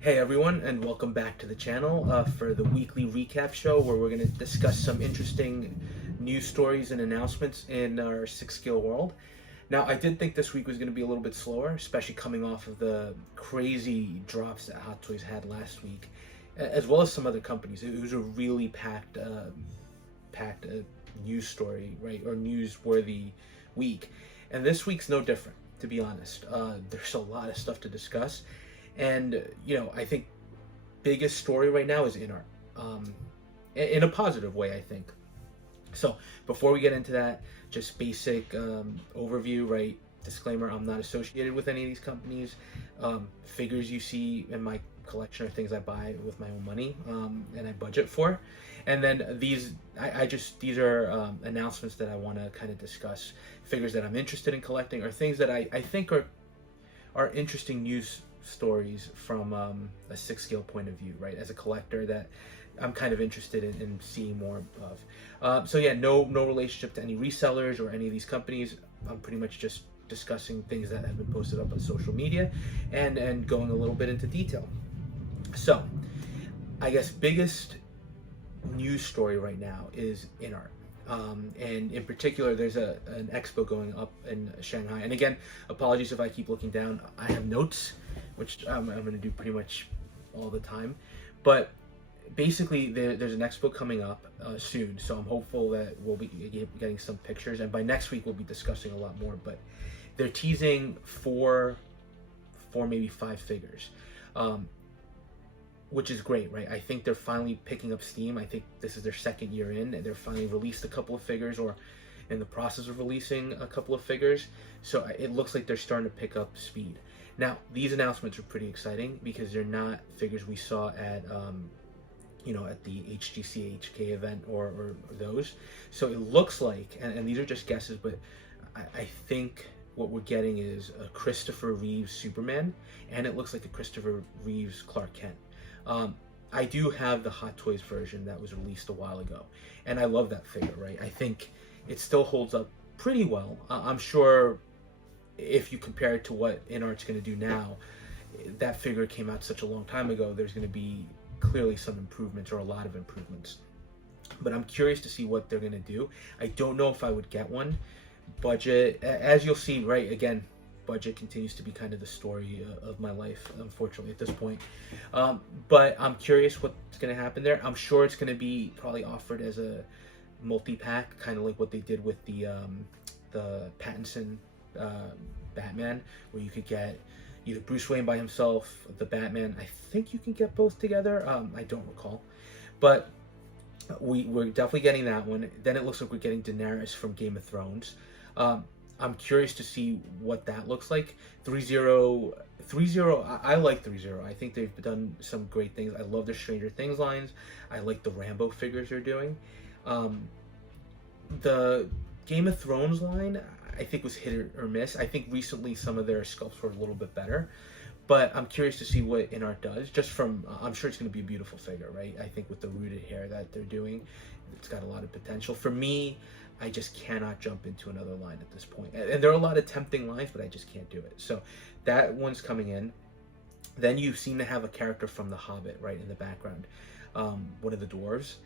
Hey everyone, and welcome back to the channel for the weekly recap show where we're going to discuss some interesting news stories and announcements in our sixth-scale world. Now, I did think this week was going to be a little bit slower, especially coming off of the crazy drops that Hot Toys had last week, as well as some other companies. It was a really packed news story, right, or newsworthy week. And this week's no different, to be honest. There's a lot of stuff to discuss. And, I think biggest story right now is Inart. In a positive way, I think. So before we get into that, just basic overview, right? Disclaimer, I'm not associated with any of these companies. Figures you see in my collection are things I buy with my own money and I budget for. And then these are announcements that I want to kind of discuss. Figures that I'm interested in collecting or things that I think are interesting news stories from a sixth scale point of view, right? As a collector, that I'm kind of interested in seeing more of. So yeah, no relationship to any resellers or any of these companies. I'm pretty much just discussing things that have been posted up on social media and going a little bit into detail. So I guess biggest news story right now is Inart. And in particular, there's an expo going up in Shanghai. And again, apologies if I keep looking down. I have notes, which I'm going to do pretty much all the time. But basically, there's an expo coming up soon. So I'm hopeful that we'll be getting some pictures. And by next week, we'll be discussing a lot more. But they're teasing four, maybe five figures. Which is great, right? I think they're finally picking up steam. I think this is their second year in, and they're finally released a couple of figures, or in the process of releasing a couple of figures. So it looks like they're starting to pick up speed. Now, these announcements are pretty exciting because they're not figures we saw at, at the HGC HK event or those. So it looks like, and these are just guesses, but I think what we're getting is a Christopher Reeves Superman, and it looks like a Christopher Reeves Clark Kent. I do have the Hot Toys version that was released a while ago, and I love that figure, right? I think it still holds up pretty well. I'm sure if you compare it to what Inart's going to do now, that figure came out such a long time ago, there's going to be clearly some improvements, or a lot of improvements. But I'm curious to see what they're going to do. I don't know if I would get one. Budget, as you'll see, right, again, budget continues to be kind of the story of my life, unfortunately, at this point. But I'm curious what's going to happen there. I'm sure it's going to be probably offered as a multi-pack, kind of like what they did with the Pattinson Batman, where you could get either Bruce Wayne by himself, the Batman. I think you can get both together. I don't recall. But we're definitely getting that one. Then it looks like we're getting Daenerys from Game of Thrones. I'm curious to see what that looks like. 3-0, I like 3-0. I think they've done some great things. I love their Stranger Things lines. I like the Rambo figures they're doing. The Game of Thrones line, I think, was hit or miss. I think recently some of their sculpts were a little bit better. But I'm curious to see what Inart does. Just from, I'm sure it's going to be a beautiful figure, right? I think with the rooted hair that they're doing, it's got a lot of potential. For me, I just cannot jump into another line at this point. And there are a lot of tempting lines, but I just can't do it. So that one's coming in. Then you seem to have a character from The Hobbit, right, in the background. One of the dwarves.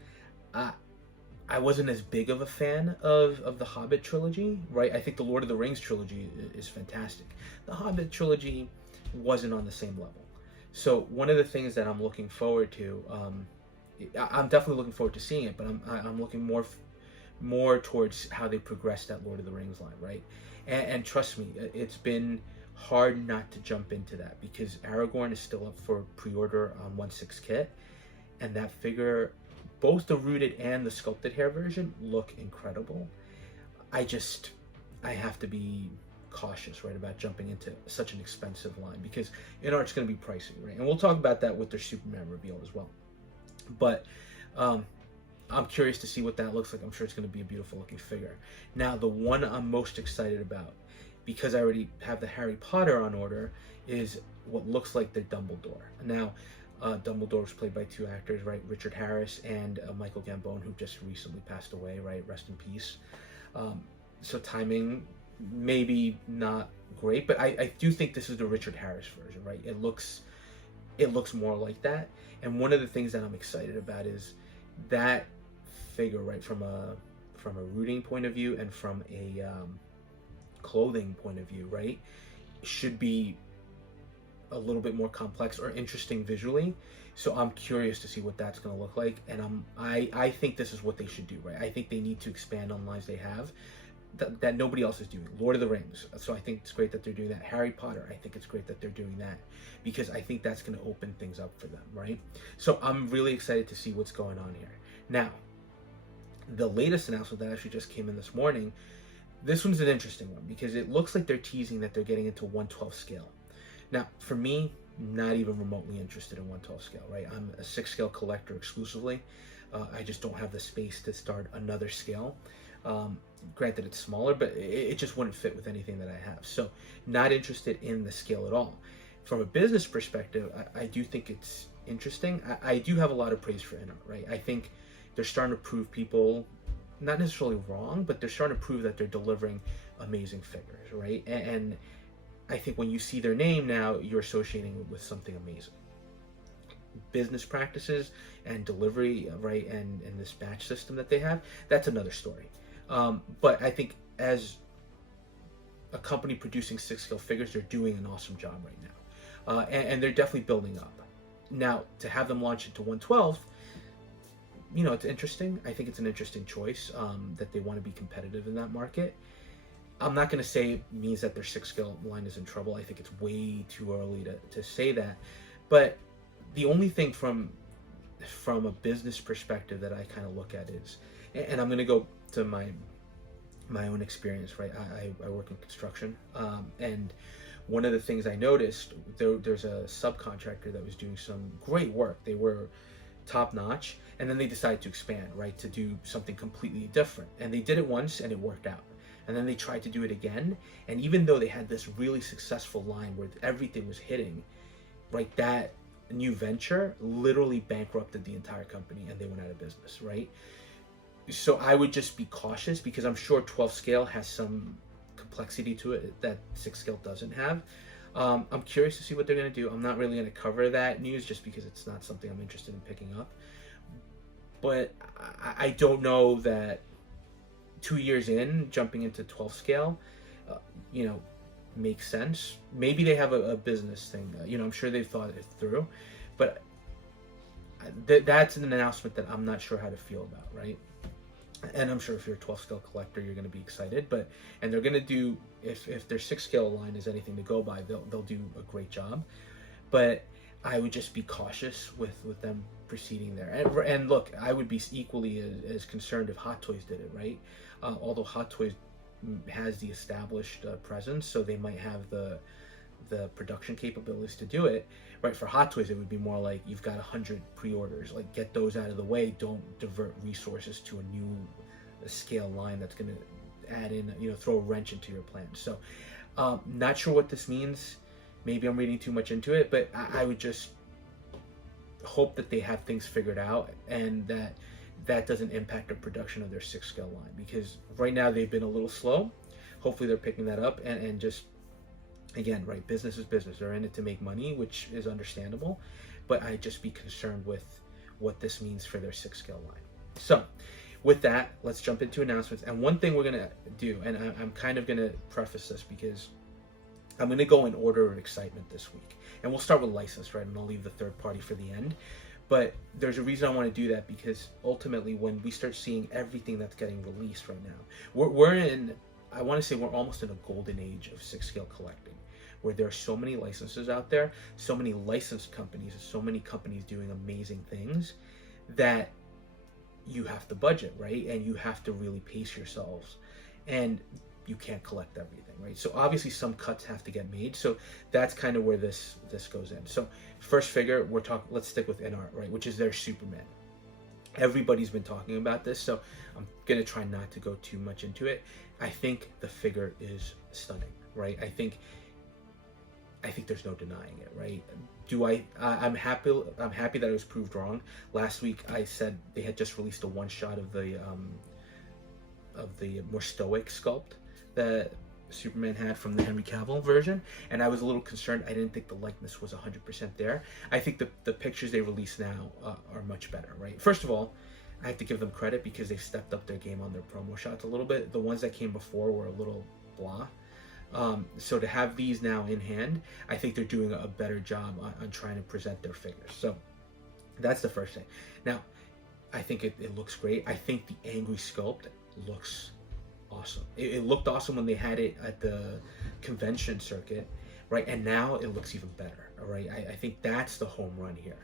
I wasn't as big of a fan of the Hobbit trilogy, right? I think the Lord of the Rings trilogy is fantastic. The Hobbit trilogy wasn't on the same level. So one of the things that I'm looking forward to, I'm definitely looking forward to seeing it, but I'm looking more towards how they progress that Lord of the Rings line, right? And trust me, it's been hard not to jump into that because Aragorn is still up for pre-order on 1/6 kit, and that figure, both the rooted and the sculpted hair version, look incredible. I have to be cautious, right, about jumping into such an expensive line because Inart's going to be pricey, right? And we'll talk about that with their Superman reveal as well. But I'm curious to see what that looks like. I'm sure it's going to be a beautiful looking figure. Now, the one I'm most excited about, because I already have the Harry Potter on order, is what looks like their Dumbledore. Now, Dumbledore was played by two actors, right? Richard Harris and Michael Gambon, who just recently passed away, right? Rest in peace. So timing, maybe not great, but I do think this is the Richard Harris version, right? It looks it looks more like that. And one of the things that I'm excited about is that figure, right, from a rooting point of view and from a clothing point of view, right, should be a little bit more complex or interesting visually. So I'm curious to see what that's going to look like, and I think this is what they should do, right? I think they need to expand on lines they have that nobody else is doing. Lord of the Rings, so I think it's great that they're doing that. Harry Potter, I think it's great that they're doing that, because I think that's going to open things up for them, right? So I'm really excited to see what's going on here. Now, the latest announcement that actually just came in this morning, this one's an interesting one, because it looks like they're teasing that they're getting into 1/12 scale. Now, for me, not even remotely interested in 1/12 scale, right? I'm a 6th scale collector exclusively. I just don't have the space to start another scale. Granted, it's smaller, but it just wouldn't fit with anything that I have. So, not interested in the scale at all. From a business perspective, I do think it's interesting. I do have a lot of praise for Inart, right? I think they're starting to prove people, not necessarily wrong, but they're starting to prove that they're delivering amazing figures, right? And I think when you see their name now, you're associating it with something amazing. Business practices and delivery, right, and this batch system that they have, that's another story. But I think as a company producing 6th scale figures, they're doing an awesome job right now. And they're definitely building up. Now, to have them launch into 1/12, you know, it's interesting. I think it's an interesting choice, that they want to be competitive in that market. I'm not going to say it means that their 6th scale line is in trouble. I think it's way too early to say that. But the only thing from a business perspective that I kind of look at is, and I'm going to go to my own experience, right? I work in construction, and one of the things I noticed, there's a subcontractor that was doing some great work. They were top notch, and then they decided to expand, right, to do something completely different. And they did it once and it worked out. And then they tried to do it again, and even though they had this really successful line where everything was hitting, right, that new venture literally bankrupted the entire company and they went out of business, right? So I would just be cautious, because I'm sure 12 scale has some complexity to it that 6 scale doesn't have. I'm curious to see what they're going to do. I'm not really going to cover that news just because it's not something I'm interested in picking up. But I don't know that 2 years in, jumping into 12 scale, you know, makes sense. Maybe they have a business thing. You know, I'm sure they've thought it through. But that's an announcement that I'm not sure how to feel about, right? And I'm sure if you're a 12 scale collector, you're going to be excited. And they're going to do, if their 6 scale line is anything to go by, they'll do a great job. But I would just be cautious with them proceeding there. And look, I would be equally as concerned if Hottoys did it, right? Although Hottoys has the established presence, so they might have the production capabilities to do it, right? For Hottoys, it would be more like, you've got 100 pre-orders, like, get those out of the way. Don't divert resources to a new scale line that's going to add in, you know, throw a wrench into your plan. So not sure what this means. Maybe I'm reading too much into it, but I would just hope that they have things figured out, and that doesn't impact the production of their 6 scale line, because right now they've been a little slow. Hopefully they're picking that up, and just, again, right, business is business. They're in it to make money, which is understandable, but I'd just be concerned with what this means for their 6 scale line. So with that, let's jump into announcements. And one thing we're going to do, and I'm kind of going to preface this because I'm going to go in order of excitement this week. And we'll start with license, right? And I'll leave the third party for the end. But there's a reason I want to do that, because ultimately when we start seeing everything that's getting released right now, we're in, I want to say we're almost in a golden age of 6 scale collecting, where there are so many licenses out there, so many licensed companies, so many companies doing amazing things, that you have to budget, right? And you have to really pace yourselves. And you can't collect everything, right? So obviously some cuts have to get made. So that's kind of where this goes in. So first figure, let's stick with Inart, right? Which is their Superman. Everybody's been talking about this, so I'm gonna try not to go too much into it. I think the figure is stunning, right? I think there's no denying it, right? I'm happy that I was proved wrong. Last week I said they had just released a one shot of the more stoic sculpt that Superman had from the Henry Cavill version, and I was a little concerned. I didn't think the likeness was 100% there. I think the pictures they release now are much better, right? First of all, I have to give them credit because they've stepped up their game on their promo shots a little bit. The ones that came before were a little blah. So to have these now in hand, I think they're doing a better job on trying to present their figures. So that's the first thing. Now, I think it looks great. I think the angry sculpt looks awesome. It looked awesome when they had it at the convention circuit, right? And now it looks even better, all right? I think that's the home run here.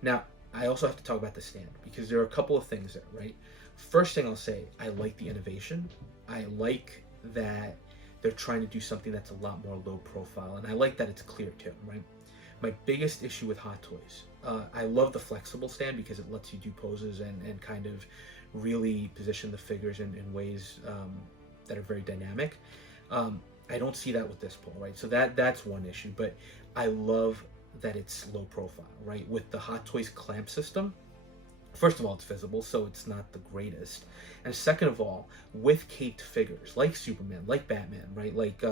Now, I also have to talk about the stand because there are a couple of things there, right? First thing I'll say, I like the innovation. I like that they're trying to do something that's a lot more low profile, and I like that it's clear too, right? My biggest issue with Hot Toys, I love the flexible stand because it lets you do poses and kind of really position the figures in ways that are very dynamic. I don't see that with this pole, right? So that's one issue, but I love that it's low profile, right? With the Hot Toys clamp system, first of all, it's visible, so it's not the greatest. And second of all, with caped figures like Superman, like Batman, right? Like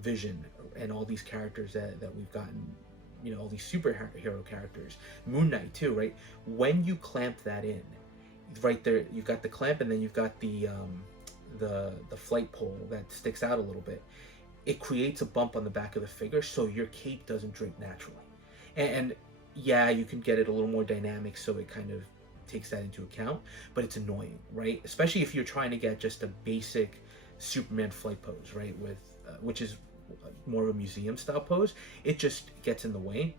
Vision and all these characters that we've gotten, you know, all these superhero characters, Moon Knight too, right? When you clamp that in, right there, you've got the clamp and then you've got the flight pole that sticks out a little bit. It creates a bump on the back of the figure so your cape doesn't drape naturally. And yeah, you can get it a little more dynamic so it kind of takes that into account, but it's annoying, right? Especially if you're trying to get just a basic Superman flight pose, right? With which is more of a museum style pose. It just gets in the way.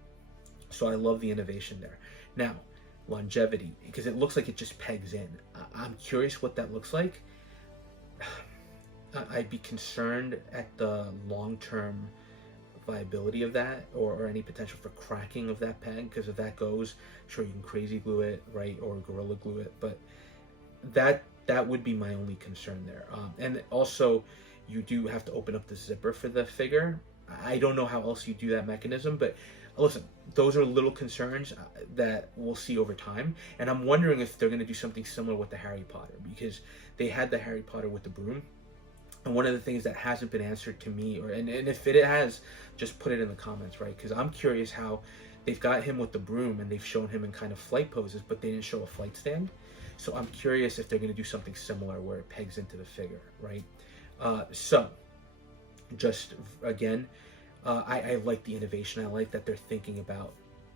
So I love the innovation there. Now, longevity, because it looks like it just pegs in. I'm curious what that looks like. I'd be concerned at the long-term viability of that, or any potential for cracking of that peg, because if that goes, sure, you can crazy glue it, right, or gorilla glue it, but that would be my only concern there. And also, you do have to open up the zipper for the figure. I don't know how else you do that mechanism, but listen, those are little concerns that we'll see over time, and I'm wondering if they're going to do something similar with the Harry Potter, because they had the Harry Potter with the broom. And one of the things that hasn't been answered to me, and if it has, just put it in the comments, right? Because I'm curious how they've got him with the broom and they've shown him in kind of flight poses, but they didn't show a flight stand. So I'm curious if they're going to do something similar where it pegs into the figure, right? So, just again, I like the innovation. I like that they're thinking about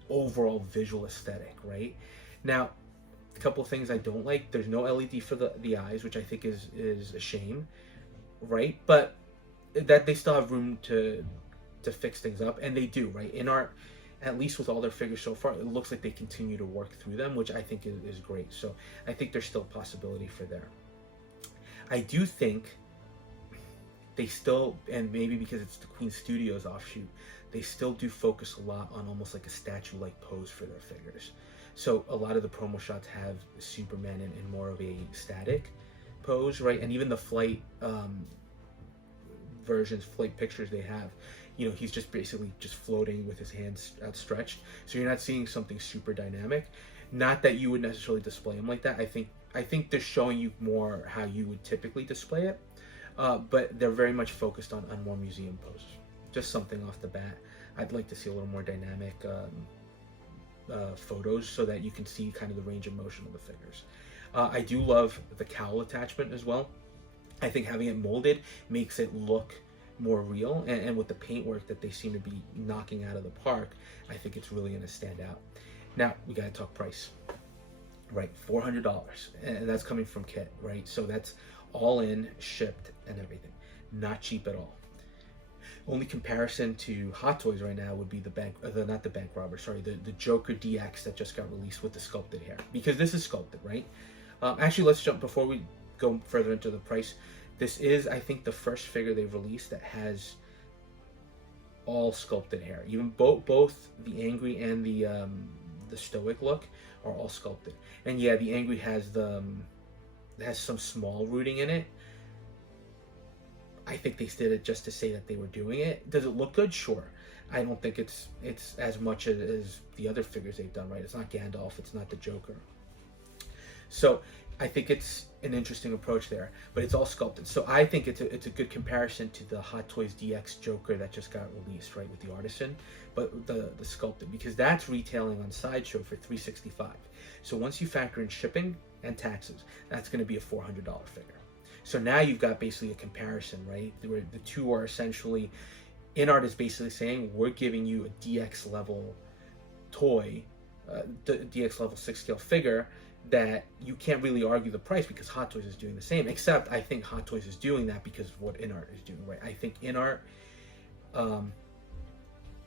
overall visual aesthetic, right? Now, a couple of things I don't like. There's no LED for the eyes, which I think is a shame. Right, but that they still have room to fix things up, and they do, right? Inart, at least with all their figures so far, it looks like they continue to work through them, which I think is great. So I think there's still a possibility for there. I do think they still, and maybe because it's the Queen Studios offshoot, they still do focus a lot on almost like a statue-like pose for their figures. So a lot of the promo shots have Superman in more of a static pose, right? And even the flight versions, flight pictures they have, you know, he's just basically just floating with his hands outstretched. So you're not seeing something super dynamic. Not that you would necessarily display him like that. I think they're showing you more how you would typically display it, but they're very much focused on more museum poses. Just something off the bat. I'd like to see a little more dynamic photos so that you can see kind of the range of motion of the figures. I do love the cowl attachment as well. I think having it molded makes it look more real, and with the paintwork that they seem to be knocking out of the park, I think it's really going to stand out. Now, we got to talk price, right? $400, and that's coming from Kit, right? So that's all in, shipped, and everything. Not cheap at all. Only comparison to Hot Toys right now would be not the bank robber, sorry, the Joker DX that just got released with the sculpted hair, because this is sculpted, right? Actually, let's jump before we go further into the price. This is, I think, the first figure they've released that has all sculpted hair. Even both the angry and the stoic look are all sculpted. And yeah, the angry has some small rooting in it. I think they did it just to say that they were doing it. Does it look good? Sure. I don't think it's as much as the other figures they've done, right? It's not Gandalf, it's not the Joker. So I think it's an interesting approach there, but it's all sculpted. So I think it's a good comparison to the Hot Toys DX Joker that just got released, right, with the artisan, but the sculpted, because that's retailing on Sideshow for $365. So once you factor in shipping and taxes, that's going to be a $400 figure. So now you've got basically a comparison, right, where the two are essentially, Inart is basically saying we're giving you a DX level toy, the DX level 6-scale figure, that you can't really argue the price because Hot Toys is doing the same, except I think Hot Toys is doing that because of what Inart is doing, right? I think Inart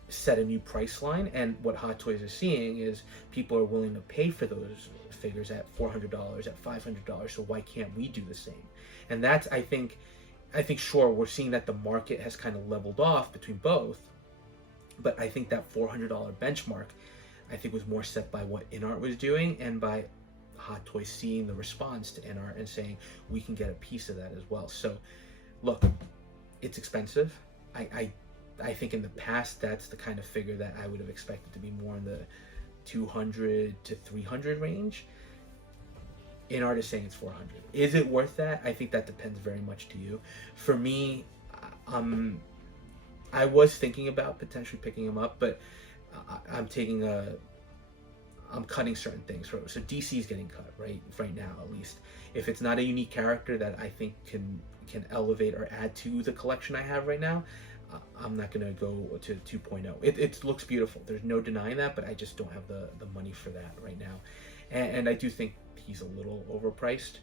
set a new price line, and what Hot Toys is seeing is people are willing to pay for those figures at $400, at $500, so why can't we do the same? And that's, I think sure, we're seeing that the market has kind of leveled off between both, but I think that $400 benchmark, I think, was more set by what Inart was doing and by Hot Toys seeing the response to Inart and saying we can get a piece of that as well. So look, it's expensive. I think in the past that's the kind of figure that I would have expected to be more in the 200 to 300 range. Inart is saying it's 400. Is it worth that? I think that depends very much to you. For me, I was thinking about potentially picking him up, but I'm cutting certain things. So DC is getting cut right now, at least. If it's not a unique character that I think can elevate or add to the collection I have right now, I'm not going to go to 2.0. It looks beautiful. There's no denying that, but I just don't have the money for that right now. And I do think he's a little overpriced.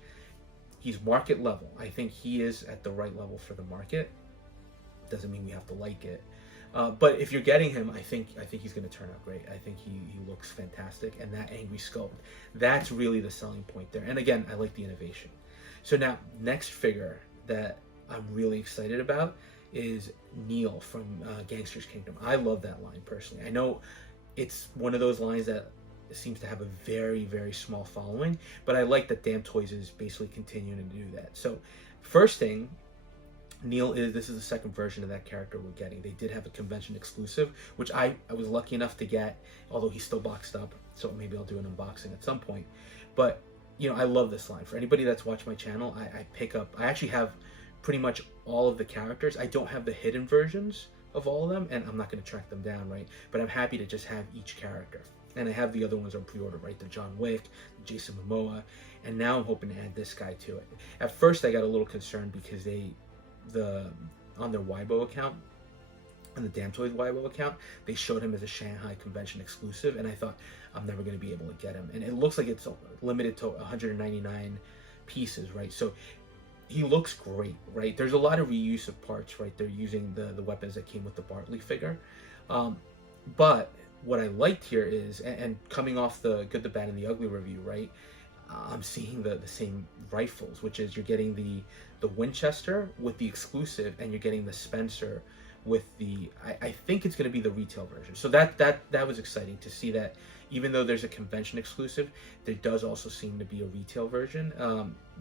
He's market level. I think he is at the right level for the market. Doesn't mean we have to like it. But if you're getting him, I think he's going to turn out great. I think he looks fantastic, and that angry sculpt, that's really the selling point there. And again, I like the innovation. So now, next figure that I'm really excited about is Neil from Gangsters Kingdom. I love that line personally. I know it's one of those lines that seems to have a very, very small following, but I like that Damtoys is basically continuing to do that. So first thing, Neil this is the second version of that character we're getting. They did have a convention exclusive, which I was lucky enough to get, although he's still boxed up, so maybe I'll do an unboxing at some point. But I love this line. For anybody that's watched my channel, I actually have pretty much all of the characters. I don't have the hidden versions of all of them, and I'm not going to track them down, right? But I'm happy to just have each character. And I have the other ones on pre-order, right? The John Wick, Jason Momoa, and now I'm hoping to add this guy to it. At first, I got a little concerned because on their Weibo account, on the Damtoys Weibo account, they showed him as a Shanghai convention exclusive, and I thought I'm never going to be able to get him. And it looks like it's limited to 199 pieces, right? So he looks great, right? There's a lot of reuse of parts, right? They're using the weapons that came with the Bartley figure. But what I liked here is, and coming off the Good, the Bad, and the Ugly review, right? I'm seeing the same rifles, which is you're getting the Winchester with the exclusive, and you're getting the Spencer with the, I think it's going to be the retail version. So that was exciting to see that even though there's a convention exclusive, there does also seem to be a retail version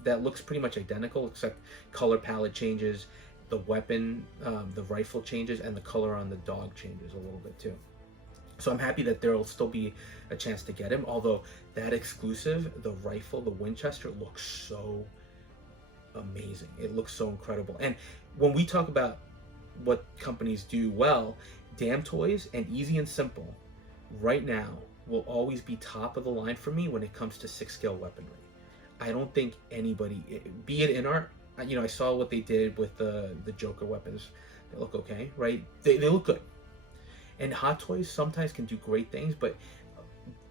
that looks pretty much identical, except color palette changes, the weapon, the rifle changes, and the color on the dog changes a little bit too. So I'm happy that there will still be a chance to get him, although that exclusive, the rifle, the Winchester, looks so amazing. It looks so incredible. And when we talk about what companies do well, Damtoys and Easy and Simple right now will always be top of the line for me when it comes to 6-scale weaponry. I don't think anybody, be it Inart, I saw what they did with the Joker weapons. They look okay, right? They look good. And Hot Toys sometimes can do great things, but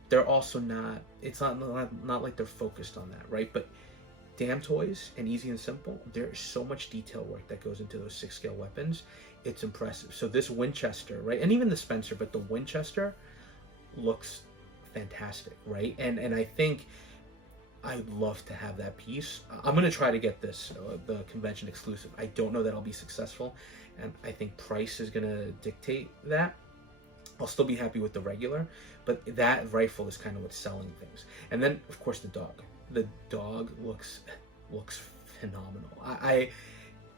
they're also not, it's not like they're focused on that, right? But Damtoys and Easy and Simple, there's so much detail work that goes into those 6-scale weapons. It's impressive. So this Winchester, right? And even the Spencer, but the Winchester looks fantastic, right? And I think I'd love to have that piece. I'm going to try to get this, the convention exclusive. I don't know that I'll be successful, and I think price is going to dictate that. I'll still be happy with the regular, but that rifle is kind of what's selling things. And then, of course, the dog. The dog looks phenomenal.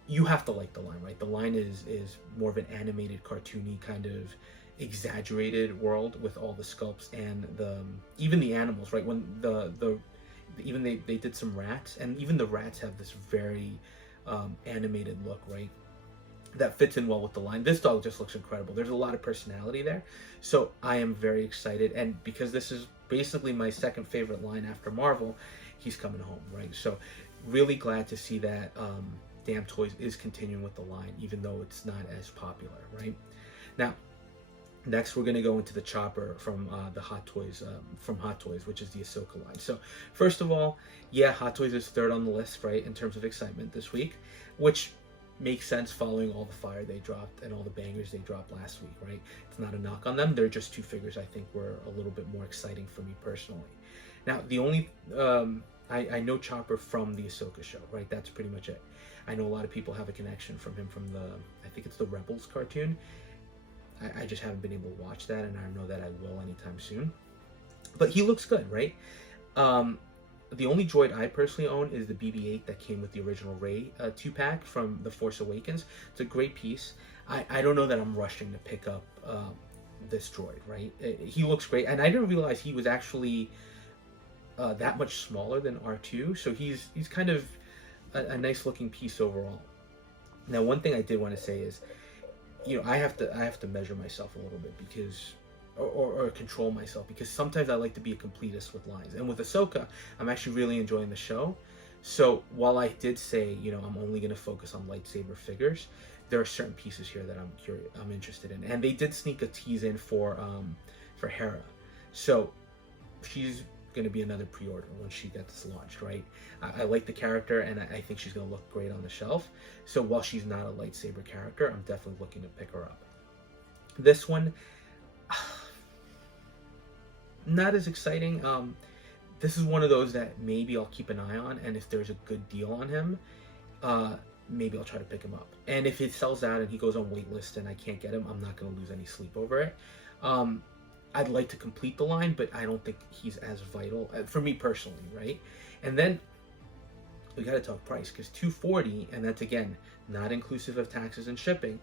You have to like the line, right? The line is more of an animated, cartoony kind of exaggerated world with all the sculpts and even the animals, right? When even they did some rats, and even the rats have this very animated look, right? That fits in well with the line. This dog just looks incredible. There's a lot of personality there. So I am very excited. And because this is basically my second favorite line after Marvel, he's coming home, right? So really glad to see that Damtoys is continuing with the line, even though it's not as popular, right? Now, next we're going to go into the Chopper from the Hot Toys, from Hot Toys, which is the Ahsoka line. So first of all, yeah, Hot Toys is third on the list, right, in terms of excitement this week, which makes sense following all the fire they dropped and all the bangers they dropped last week, right? It's not a knock on them. They're just two figures I think were a little bit more exciting for me personally. Now, the only, I know Chopper from the Ahsoka show, right? That's pretty much it. I know a lot of people have a connection from him from the, I think it's the Rebels cartoon. I just haven't been able to watch that, and I don't know that I will anytime soon. But he looks good, right? The only droid I personally own is the BB-8 that came with the original Rey 2-pack from The Force Awakens. It's a great piece. I don't know that I'm rushing to pick up this droid, right? He looks great, and I didn't realize he was actually that much smaller than R2, so he's kind of a nice looking piece overall. Now, one thing I did want to say is, you know, I have to measure myself a little bit because, or control myself, because sometimes I like to be a completist with lines. And with Ahsoka, I'm actually really enjoying the show. So while I did say, you know, I'm only going to focus on lightsaber figures, there are certain pieces here that I'm interested in. And they did sneak a tease in for Hera. So she's going to be another pre-order when she gets launched, right? I like the character, and I think she's going to look great on the shelf. So while she's not a lightsaber character, I'm definitely looking to pick her up. This one, not as exciting. This is one of those that maybe I'll keep an eye on, and if there's a good deal on him, maybe I'll try to pick him up. And if it sells out and he goes on waitlist and I can't get him, I'm not going to lose any sleep over it. I'd like to complete the line, but I don't think he's as vital for me personally, right? And then we got to talk price, because $240, and that's again not inclusive of taxes and shipping.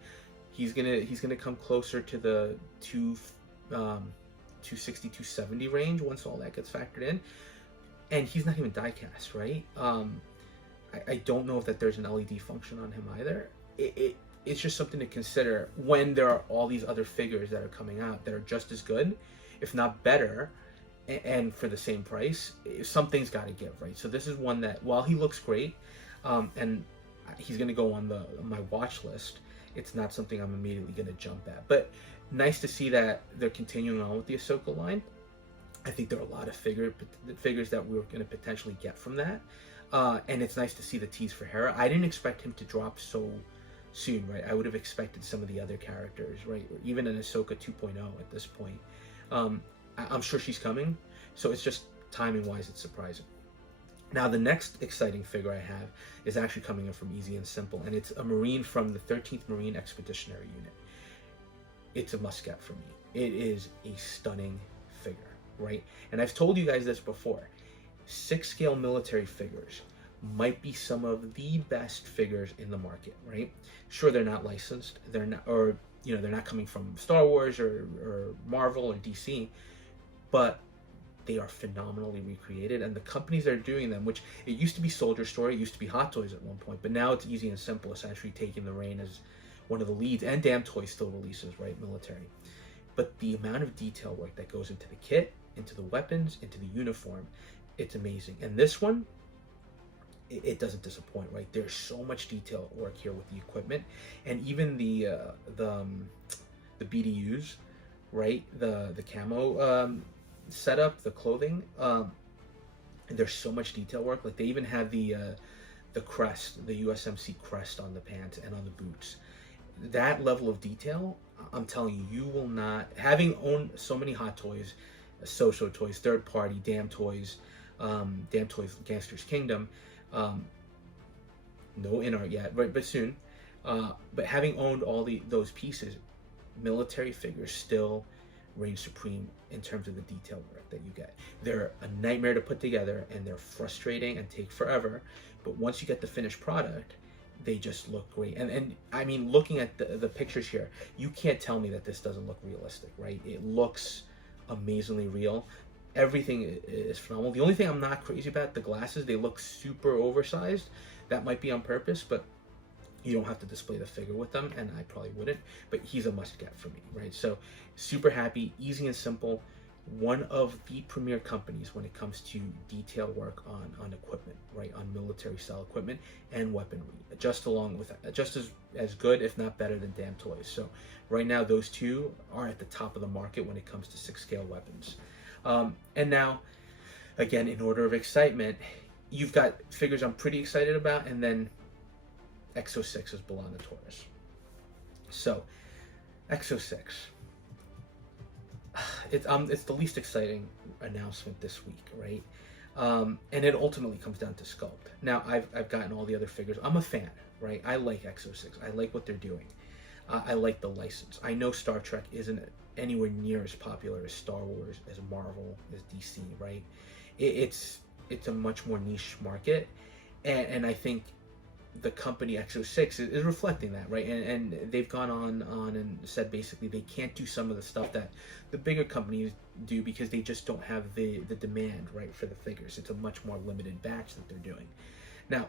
He's gonna come closer to the 260, 270 range once all that gets factored in, and he's not even die cast, right? I don't know if that there's an LED function on him either. It's just something to consider when there are all these other figures that are coming out that are just as good, if not better, and for the same price. Something's got to give, right? So this is one that, while he looks great, and he's going to go on my watch list, it's not something I'm immediately going to jump at. But nice to see that they're continuing on with the Ahsoka line. I think there are a lot of figures that we're going to potentially get from that. And it's nice to see the tease for Hera. I didn't expect him to drop so soon, right? I would have expected some of the other characters, right? Or even an Ahsoka 2.0 at this point. I'm sure she's coming, so it's just timing-wise, it's surprising. Now, the next exciting figure I have is actually coming in from Easy and Simple, and it's a Marine from the 13th Marine Expeditionary Unit. It's a must-get for me. It is a stunning figure, right? And I've told you guys this before. 6-scale military figures might be some of the best figures in the market, right? Sure, they're not licensed, they're not, or you know, they're not coming from Star Wars or Marvel or DC, but they are phenomenally recreated, and the companies that are doing them, which it used to be Soldier Story, it used to be Hot Toys at one point, but now it's Easy and Simple essentially taking the reign as one of the leads, and Damtoys still releases, right, military. But the amount of detail work that goes into the kit, into the weapons, into the uniform, it's amazing. And this one, it doesn't disappoint, right? There's so much detail work here with the equipment, and even the BDUs, right? The camo setup, the clothing. There's so much detail work. Like they even have the crest, the USMC crest on the pants and on the boots. That level of detail, I'm telling you, you will not. Having owned so many Hot Toys, SooSoo toys, third party, Damtoys, Gangsters Kingdom. No Inart yet, right? But soon. But having owned all those pieces, military figures still reign supreme in terms of the detail work that you get. They're a nightmare to put together, and they're frustrating and take forever. But once you get the finished product, they just look great. And I mean, looking at the pictures here, you can't tell me that this doesn't look realistic, right? It looks amazingly real. everything is phenomenal. The only thing I'm not crazy about, the glasses, they look super oversized. That might be on purpose, but you don't have to display the figure with them, and I probably wouldn't, but he's a must get for me, right? So super happy, easy and simple. One of the premier companies when it comes to detail work on equipment, right? On military style equipment and weaponry, just as good, if not better than Damtoys. So right now, those two are at the top of the market when it comes to 6th scale weapons. And now, again, in order of excitement, you've got figures I'm pretty excited about, and then Exo 6 is Belana Torres. So, Exo 6. It's the least exciting announcement this week, right? And it ultimately comes down to sculpt. Now, I've gotten all the other figures. I'm a fan, right? I like Exo 6. I like what they're doing. I like the license. I know Star Trek isn't anywhere near as popular as Star Wars, as Marvel, as DC, right? It's a much more niche market, and I think the company Exo 6 is reflecting that, right? And they've gone on and said basically they can't do some of the stuff that the bigger companies do because they just don't have the demand, right, for the figures. It's a much more limited batch that they're doing. Now,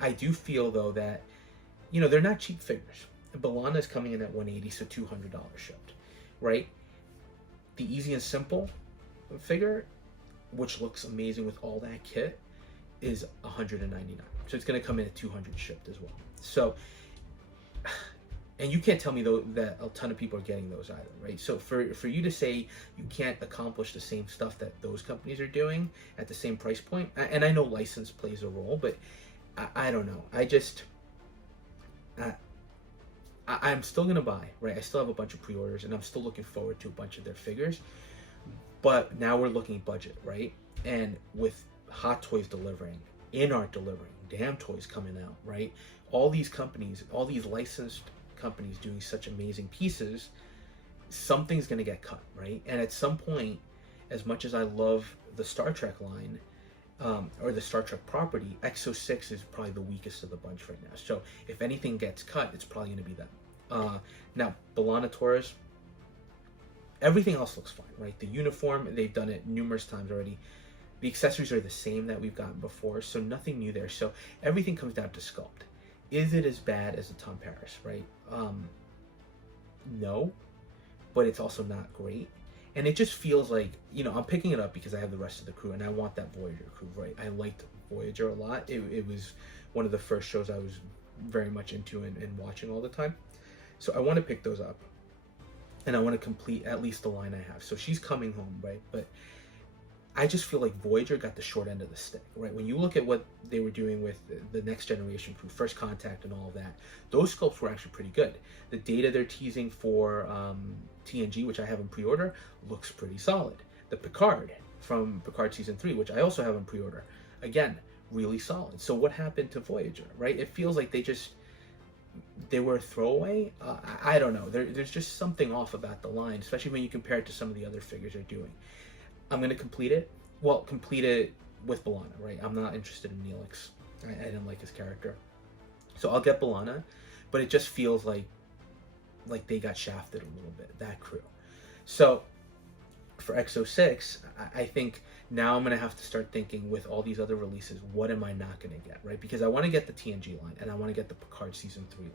I do feel though that, you know, they're not cheap figures. Belana is coming in at $180, so $200 shipped, right? The easy and simple figure, which looks amazing with all that kit, is $199. So it's going to come in at $200 shipped as well. So, and you can't tell me though that a ton of people are getting those either, right? So for you to say you can't accomplish the same stuff that those companies are doing at the same price point, and I know license plays a role, but I don't know. I'm still gonna buy, right? I still have a bunch of pre-orders, and I'm still looking forward to a bunch of their figures. But now we're looking budget, right? And with Hot Toys delivering, Inart delivering, Damtoys coming out, right? All these companies, all these licensed companies doing such amazing pieces, something's gonna get cut, right? And at some point, as much as I love the Star Trek line, or the Star Trek property, Exo 6 is probably the weakest of the bunch right now. So if anything gets cut, it's probably going to be them. Now, Belana Torres, everything else looks fine, right? The uniform, they've done it numerous times already. The accessories are the same that we've gotten before, so nothing new there. So everything comes down to sculpt. Is it as bad as the Tom Paris, right? No, but it's also not great. And it just feels like, you know, I'm picking it up because I have the rest of the crew, and I want that Voyager crew, right? I liked Voyager a lot. It was one of the first shows I was very much into and watching all the time. So I want to pick those up, and I want to complete at least the line I have. So she's coming home, right? But I just feel like Voyager got the short end of the stick, right? When you look at what they were doing with the Next Generation crew, First Contact and all of that, those sculpts were actually pretty good. The data they're teasing for TNG, which I have in pre-order, looks pretty solid. The Picard from Picard Season 3, which I also have in pre-order, again, really solid. So what happened to Voyager, right? It feels like they were a throwaway. I don't know. There's just something off about the line, especially when you compare it to some of the other figures they're doing. I'm going to complete it. Well, complete it with Belana, right? I'm not interested in Neelix. I didn't like his character. So I'll get Belana, but it just feels like they got shafted a little bit, that crew. So for Exo 6, I think now I'm going to have to start thinking with all these other releases, what am I not going to get, right? Because I want to get the TNG line, and I want to get the Picard Season 3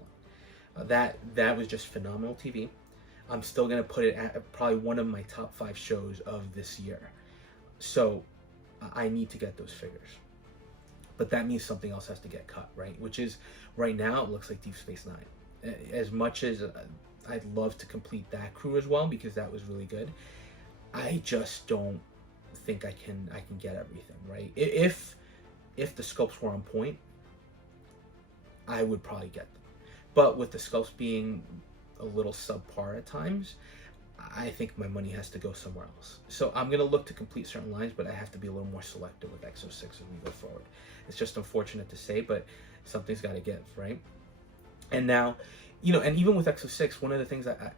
line. That was just phenomenal TV. I'm still going to put it at probably one of my top 5 shows of this year. So I need to get those figures. But that means something else has to get cut, right? Which is, right now, it looks like Deep Space Nine. As much as I'd love to complete that crew as well, because that was really good, I just don't think I can get everything, right? If the sculpts were on point, I would probably get them. But with the sculpts being a little subpar at times, I think my money has to go somewhere else. So I'm going to look to complete certain lines, but I have to be a little more selective with Exo 6 as we go forward. It's just unfortunate to say, but something's got to give, right? And now, you know, and even with Exo 6, one of the things that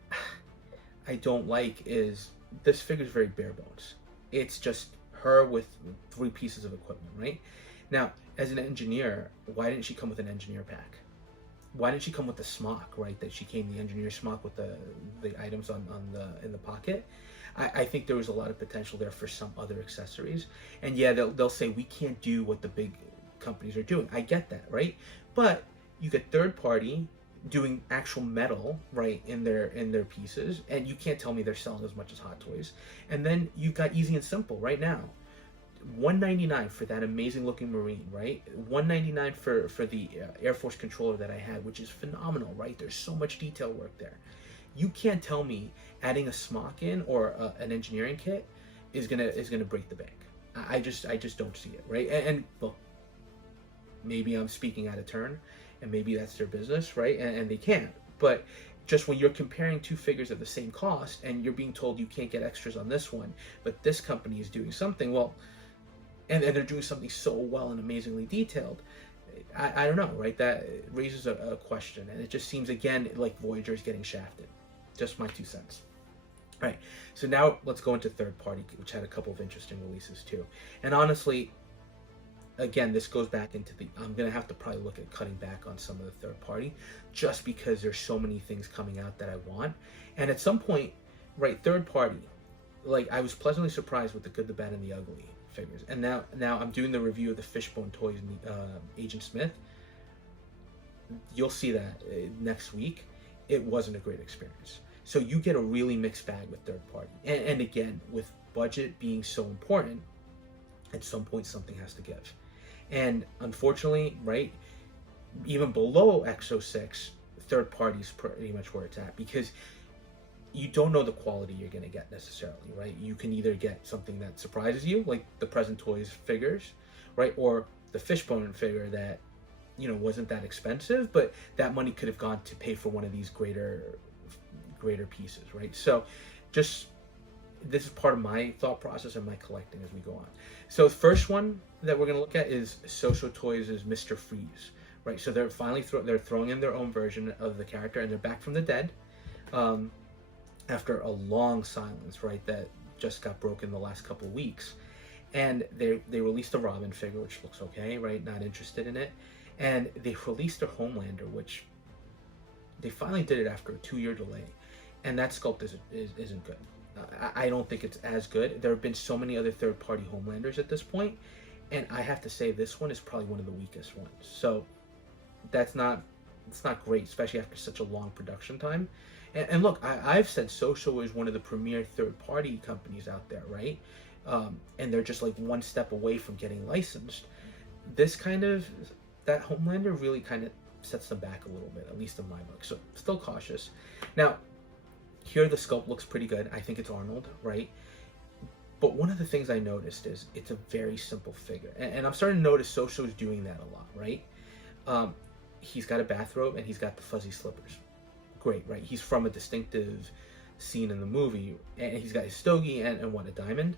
I don't like is this figure's very bare bones. It's just her with 3 pieces of equipment, right? Now, as an engineer, why didn't she come with an engineer pack? Why didn't she come with the smock, right? That she came, the engineer smock with the items in the pocket. I think there was a lot of potential there for some other accessories. And yeah, they'll say we can't do what the big companies are doing. I get that, right? But you get third party doing actual metal, right, in their pieces, and you can't tell me they're selling as much as Hot Toys. And then you've got Easy and Simple right now. $199 for that amazing looking Marine, right? $199 for the Air Force controller that I had, which is phenomenal, right? There's so much detail work there. You can't tell me adding a smock in or an engineering kit is gonna break the bank. I just don't see it, right? And look, maybe I'm speaking out of turn, and maybe that's their business, right? And they can't. But just when you're comparing two figures of the same cost and you're being told you can't get extras on this one, but this company is doing something, well, and they're doing something so well and amazingly detailed, I don't know, right? That raises a question, and it just seems, again, like Voyager is getting shafted. Just my 2 cents. All right, so now let's go into third party, which had a couple of interesting releases too. And honestly, again, this goes back into I'm going to have to probably look at cutting back on some of the third party, just because there's so many things coming out that I want. And at some point, right, third party, like, I was pleasantly surprised with the good, the bad, and the ugly figures. And now I'm doing the review of the Fishbone Toys Agent Smith. You'll see that next week. It wasn't a great experience. So you get a really mixed bag with third party. And again, with budget being so important, at some point something has to give. And unfortunately, right, even below X06, third party's pretty much where it's at, because you don't know the quality you're going to get necessarily, right? You can either get something that surprises you, like the Present Toys figures, right? Or the Fishbone figure that, you know, wasn't that expensive, but that money could have gone to pay for one of these greater pieces, right? So just, this is part of my thought process and my collecting as we go on. So the first one that we're going to look at is SooSoo Toys' Mr. Freeze, right? So they're finally they're throwing in their own version of the character, and they're back from the dead after a long silence, right? That just got broken the last couple of weeks. And they released a Robin figure, which looks okay, right? Not interested in it. And they released a Homelander, which they finally did it after a 2-year delay. And that sculpt isn't good. I don't think it's as good. There have been so many other third-party Homelanders at this point, and I have to say this one is probably one of the weakest ones. So it's not great, especially after such a long production time. And look, I've said SooSoo is one of the premier third-party companies out there, right? And they're just like one step away from getting licensed. That Homelander really kind of sets them back a little bit, at least in my book. So still cautious. Now, here the sculpt looks pretty good. I think it's Arnold, right? But one of the things I noticed is it's a very simple figure. And I'm starting to notice SooSoo's doing that a lot, right? He's got a bathrobe and he's got the fuzzy slippers. Great, right? He's from a distinctive scene in the movie. And he's got his stogie and a diamond.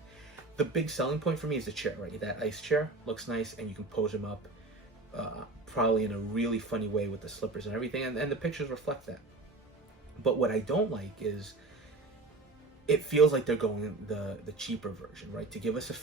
The big selling point for me is the chair, right? That ice chair looks nice, and you can pose him up probably in a really funny way with the slippers and everything. And the pictures reflect that. But what I don't like is it feels like they're going the cheaper version, right? To give us a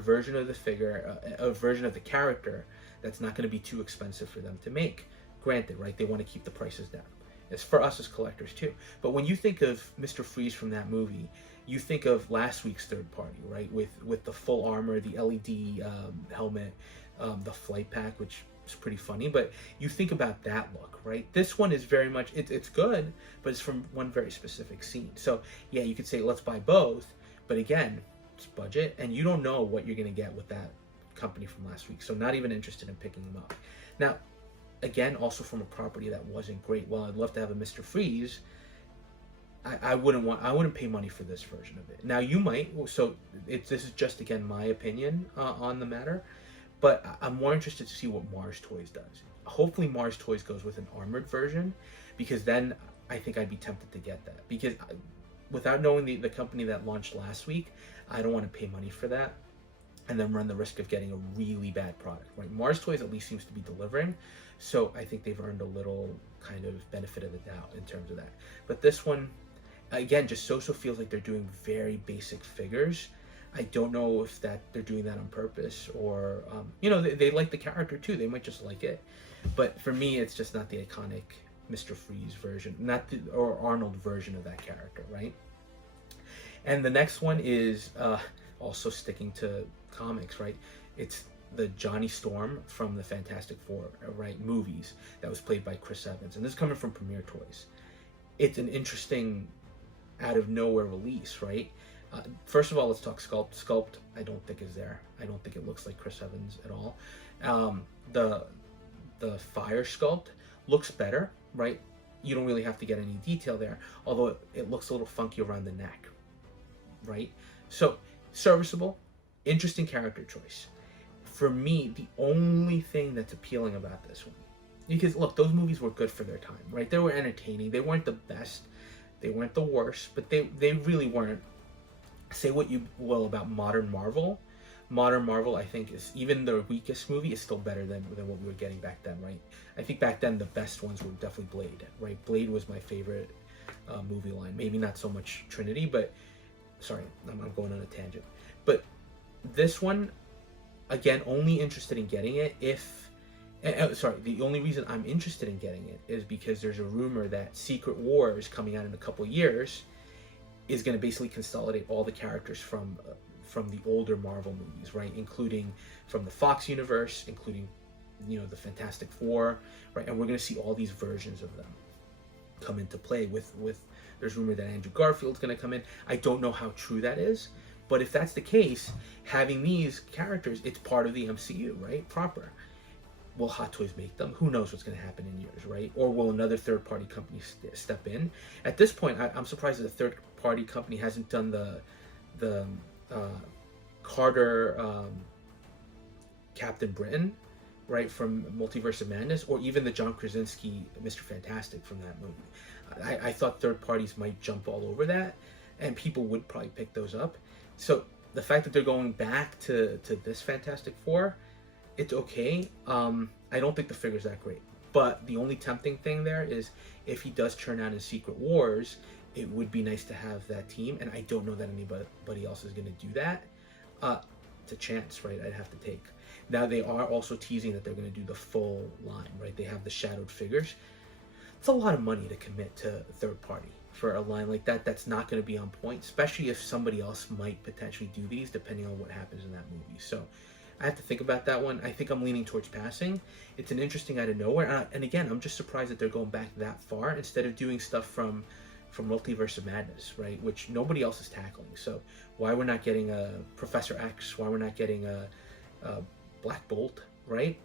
version of the figure, a version of the character that's not going to be too expensive for them to make. Granted, right? They want to keep the prices down. It's for us as collectors too. But when you think of Mr. Freeze from that movie, you think of last week's third party, right? With the full armor, the LED helmet, the flight pack, which is pretty funny. But you think about that look, right? This one is very much, it's good, but it's from one very specific scene. So yeah, you could say let's buy both, but again, it's budget, and you don't know what you're going to get with that company from last week. So not even interested in picking them up. Now, again, also from a property that wasn't great. Well, I'd love to have a Mr. Freeze. I wouldn't pay money for this version of it. Now you might. So this is just, again, my opinion on the matter. But I'm more interested to see what Mars Toys does. Hopefully Mars Toys goes with an armored version, because then I think I'd be tempted to get that. Because without knowing the company that launched last week, I don't want to pay money for that and then run the risk of getting a really bad product, right? Mars Toys at least seems to be delivering, so I think they've earned a little kind of benefit of the doubt in terms of that. But this one, again, just SooSoo feels like they're doing very basic figures. I don't know if they're doing that on purpose, or they like the character too. They might just like it, but for me, it's just not the iconic Mr. Freeze version, or Arnold version of that character, right? And the next one is also sticking to comics, right? It's the Johnny Storm from the Fantastic Four, right, movies that was played by Chris Evans. And this is coming from Premier Toys. It's an interesting out of nowhere release, right? First of all, let's talk sculpt. Sculpt, I don't think is there. I don't think it looks like Chris Evans at all. The fire sculpt looks better, right? You don't really have to get any detail there, although it looks a little funky around the neck, right? So serviceable, interesting character choice. For me, the only thing that's appealing about this one, because look, those movies were good for their time, right? They were entertaining. They weren't the best, they weren't the worst, but they really weren't. Say what you will about modern Marvel. Modern Marvel, I think, is even the weakest movie is still better than what we were getting back then, right? I think back then the best ones were definitely Blade, right? Blade was my favorite movie line. Maybe not so much Trinity, but sorry, I'm going on a tangent. But this one, again, only interested in getting it if the only reason I'm interested in getting it is because there's a rumor that Secret Wars coming out in a couple years is going to basically consolidate all the characters from the older Marvel movies, right? Including from the Fox universe, including, you know, the Fantastic Four, right? And we're going to see all these versions of them come into play with there's rumor that Andrew Garfield's going to come in. I don't know how true that is, but if that's the case, having these characters, it's part of the MCU, right? Proper. Will Hot Toys make them? Who knows what's going to happen in years, right? Or will another third-party company step in? At this point, I'm surprised that a third-party company hasn't done the Carter Captain Britain, right, from Multiverse of Madness, or even the John Krasinski Mr. Fantastic from that movie. I thought third parties might jump all over that, and people would probably pick those up. So the fact that they're going back to this Fantastic Four, it's okay. I don't think the figure's that great. But the only tempting thing there is if he does turn out in Secret Wars, it would be nice to have that team. And I don't know that anybody else is going to do that. It's a chance, right, I'd have to take. Now, they are also teasing that they're going to do the full line, right? They have the shadowed figures. It's a lot of money to commit to a third party for a line like that that's not going to be on point, especially if somebody else might potentially do these depending on what happens in that movie. So I have to think about that one. I think I'm leaning towards passing. It's an interesting out of nowhere. And again, I'm just surprised that they're going back that far instead of doing stuff from Multiverse of Madness, right? Which nobody else is tackling. So why we're not getting a Professor X? Why we're not getting a Black Bolt, right?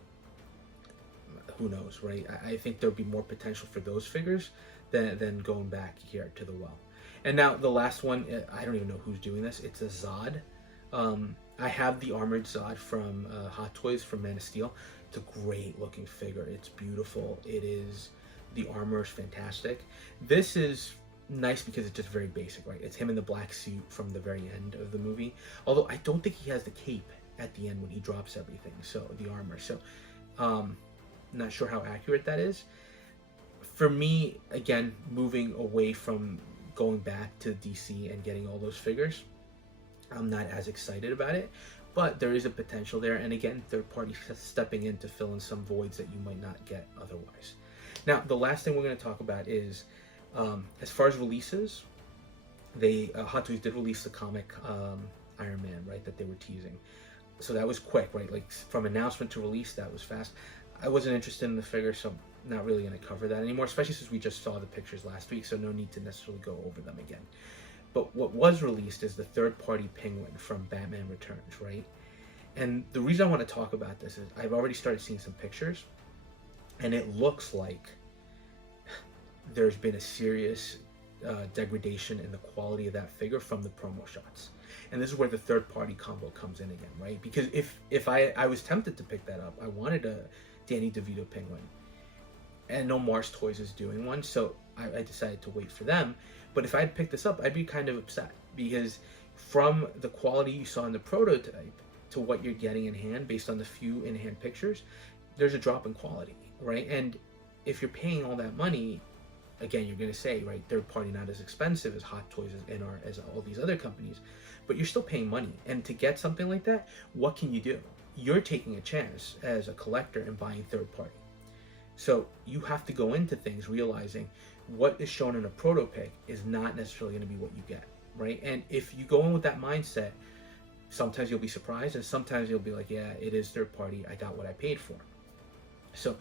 Who knows, right? I think there'll be more potential for those figures than going back here to the well. And now the last one, I don't even know who's doing this. It's a Zod. I have the armored Zod from Hot Toys from Man of Steel. It's a great looking figure. It's beautiful. It is, the armor is fantastic. This is nice because it's just very basic, right? It's him in the black suit from the very end of the movie. Although I don't think he has the cape at the end when he drops everything, so the armor. So not sure how accurate that is. For me, again, moving away from going back to DC and getting all those figures, I'm not as excited about it, but there is a potential there. And again, third party stepping in to fill in some voids that you might not get otherwise. Now, the last thing we're going to talk about is, as far as releases, Hot Toys did release the comic Iron Man, right, that they were teasing. So that was quick, right? Like from announcement to release, that was fast. I wasn't interested in the figure, so I'm not really going to cover that anymore, especially since we just saw the pictures last week, so no need to necessarily go over them again. But what was released is the third-party Penguin from Batman Returns, right? And the reason I want to talk about this is I've already started seeing some pictures, and it looks like there's been a serious degradation in the quality of that figure from the promo shots. And this is where the third-party combo comes in again, right? Because if I was tempted to pick that up, I wanted a Danny DeVito Penguin. And no Mars Toys is doing one, so I decided to wait for them. But if I had picked this up, I'd be kind of upset because from the quality you saw in the prototype to what you're getting in hand based on the few in-hand pictures, there's a drop in quality, right? And if you're paying all that money, again, you're going to say, right, third party not as expensive as Hot Toys, as Inart, as all these other companies, but you're still paying money. And to get something like that, what can you do? You're taking a chance as a collector and buying third party. So you have to go into things realizing what is shown in a proto pick is not necessarily going to be what you get, right? And if you go in with that mindset, sometimes you'll be surprised, and sometimes you'll be like, yeah, it is third party. I got what I paid for. So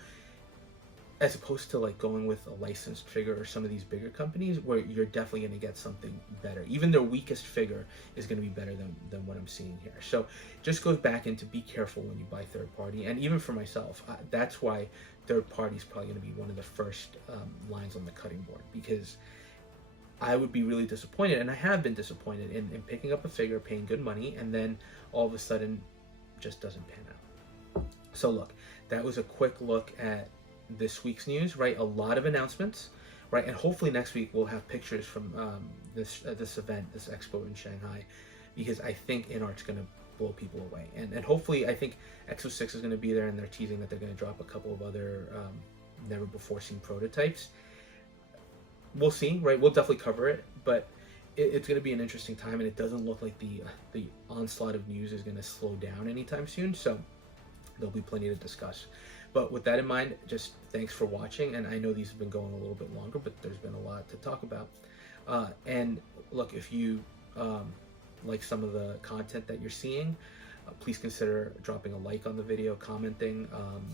as opposed to like going with a licensed figure or some of these bigger companies where you're definitely going to get something better. Even their weakest figure is going to be better than what I'm seeing here. So just goes back into be careful when you buy third party. And even for myself, that's why third party is probably going to be one of the first lines on the cutting board, because I would be really disappointed, and I have been disappointed in picking up a figure, paying good money, and then all of a sudden just doesn't pan out. So look, that was a quick look at this week's news, right? A lot of announcements, right? And hopefully next week we'll have pictures from this event, this expo in Shanghai, because I think Inart's going to blow people away. And hopefully I think Exo 6 is going to be there, and they're teasing that they're going to drop a couple of other never before seen prototypes. We'll see, right? We'll definitely cover it, but it's going to be an interesting time, and it doesn't look like the onslaught of news is going to slow down anytime soon, so there'll be plenty to discuss. But with that in mind, just thanks for watching, and I know these have been going a little bit longer, but there's been a lot to talk about. And look, if you like some of the content that you're seeing, please consider dropping a like on the video, commenting,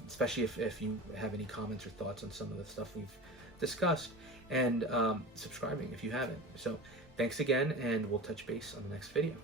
especially if you have any comments or thoughts on some of the stuff we've discussed, and subscribing if you haven't. So thanks again, and we'll touch base on the next video.